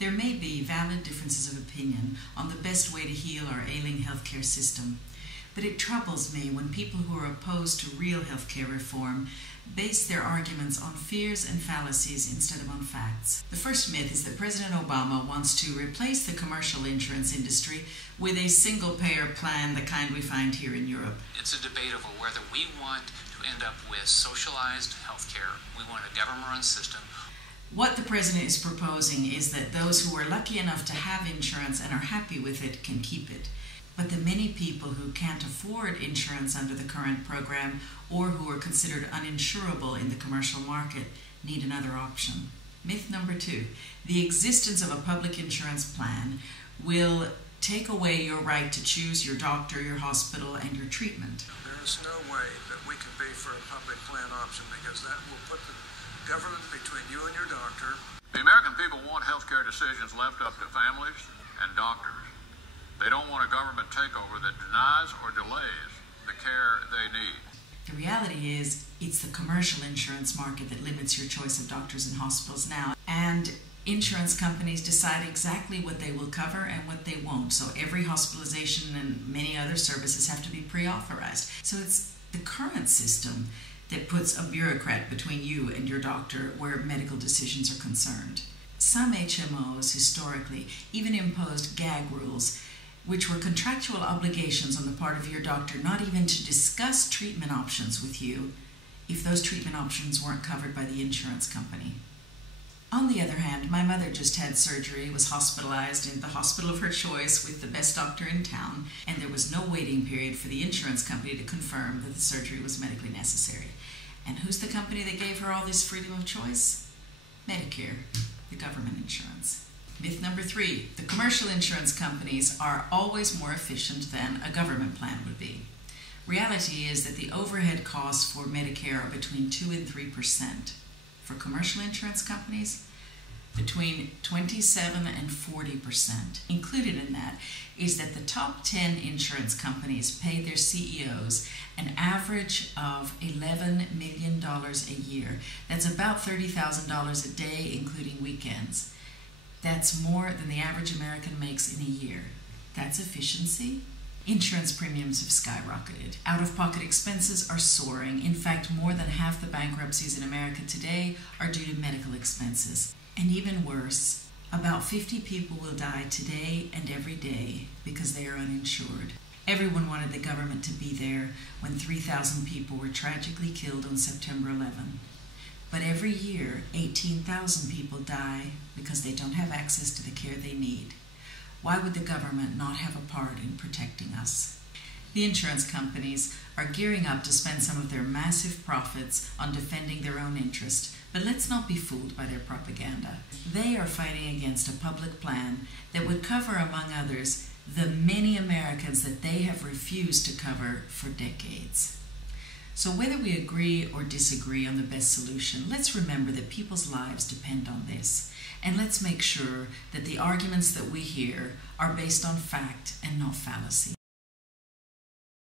There may be valid differences of opinion on the best way to heal our ailing healthcare system, but it troubles me when people who are opposed to real healthcare reform base their arguments on fears and fallacies instead of on facts. The first myth is that President Obama wants to replace the commercial insurance industry with a single-payer plan, the kind we find here in Europe. It's a debate over whether we want to end up with socialized healthcare. We want a government-run system. What the president is proposing is that those who are lucky enough to have insurance and are happy with it can keep it. But the many people who can't afford insurance under the current program or who are considered uninsurable in the commercial market need another option. Myth number 2, the existence of a public insurance plan will take away your right to choose your doctor, your hospital, and your treatment. There is no way that we can pay for a public plan option because that will put the government between you and your doctor. The American people want healthcare decisions left up to families and doctors. They don't want a government takeover that denies or delays the care they need. The reality is, it's the commercial insurance market that limits your choice of doctors and hospitals now. And insurance companies decide exactly what they will cover and what they won't. So every hospitalization and many other services have to be pre-authorized. So it's the current system that puts a bureaucrat between you and your doctor where medical decisions are concerned. Some HMOs historically even imposed gag rules, which were contractual obligations on the part of your doctor not even to discuss treatment options with you if those treatment options weren't covered by the insurance company. On the other hand, my mother just had surgery, was hospitalized in the hospital of her choice with the best doctor in town, and there was no waiting period for the insurance company to confirm that the surgery was medically necessary. And who's the company that gave her all this freedom of choice? Medicare, the government insurance. Myth number 3, the commercial insurance companies are always more efficient than a government plan would be. Reality is that the overhead costs for Medicare are between 2 and 3%. For commercial insurance companies, between 27 and 40%. Included in that is that the top 10 insurance companies pay their CEOs an average of $11 million a year. That's about $30,000 a day, including weekends. That's more than the average American makes in a year. That's efficiency. Insurance premiums have skyrocketed. Out-of-pocket expenses are soaring. In fact, more than half the bankruptcies in America today are due to medical expenses. And even worse, about 50 people will die today and every day because they are uninsured. Everyone wanted the government to be there when 3,000 people were tragically killed on September 11. But every year, 18,000 people die because they don't have access to the care they need. Why would the government not have a part in protecting us? The insurance companies are gearing up to spend some of their massive profits on defending their own interest, but let's not be fooled by their propaganda. They are fighting against a public plan that would cover, among others, the many Americans that they have refused to cover for decades. So whether we agree or disagree on the best solution, let's remember that people's lives depend on this. And let's make sure that the arguments that we hear are based on fact and not fallacy.